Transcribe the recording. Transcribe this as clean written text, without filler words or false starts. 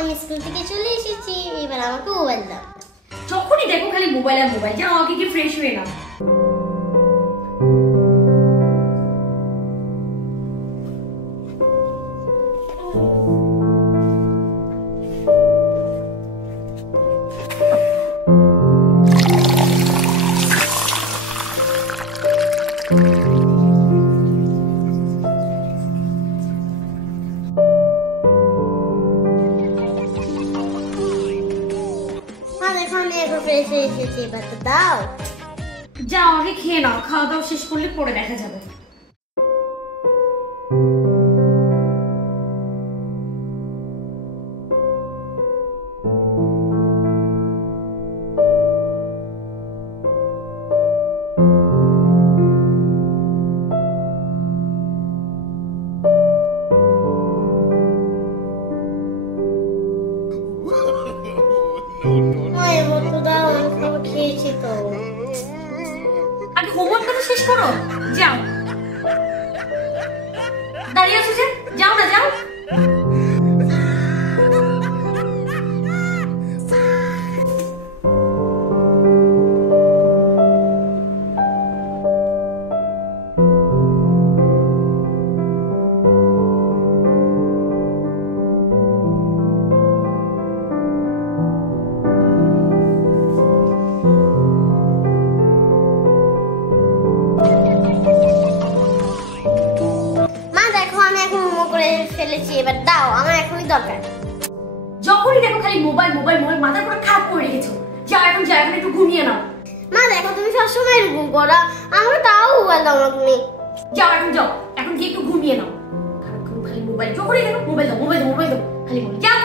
আমি স্কুল থেকে চলে এসেছি, এবার আমাকে মোবাইল দাও। যখনই দেখো খালি মোবাইল আর মোবাইল। যাও আগে কি ফ্রেশ হয়ে নাও। ফ্রেশ হয়ে এসেছি, এবার তো দাও। যাও আগে খেয়ে নাও, খাওয়া দাওয়া শেষ করলে পরে দেখা যাবে। আগে হোমওয়ার্কটা তো শেষ করো। যাও, দাঁড়িয়ে আছো যে? যাও না, যাও। ফেলেছি, এবার দাও, আমার এখনই দরকার। যখনই দেখো খালি মোবাইল মোবাইল মোবাইল, মাথা পুরো খারাপ করে রেখেছো। যাও এখন, যাও এখন একটু ঘুমিয়ে নাও। মা দেখো তুমি সবসময় এরকম করো, আমার তাও মোবাইল দাও না তুমি। যাও এখন, যাও এখন গিয়ে একটু ঘুমিয়ে নাও। খালি মোবাইল, যখনই দেখো মোবাইল দাও মোবাইল দাও মোবাইল দাও, খালি মোবাইল। যাও।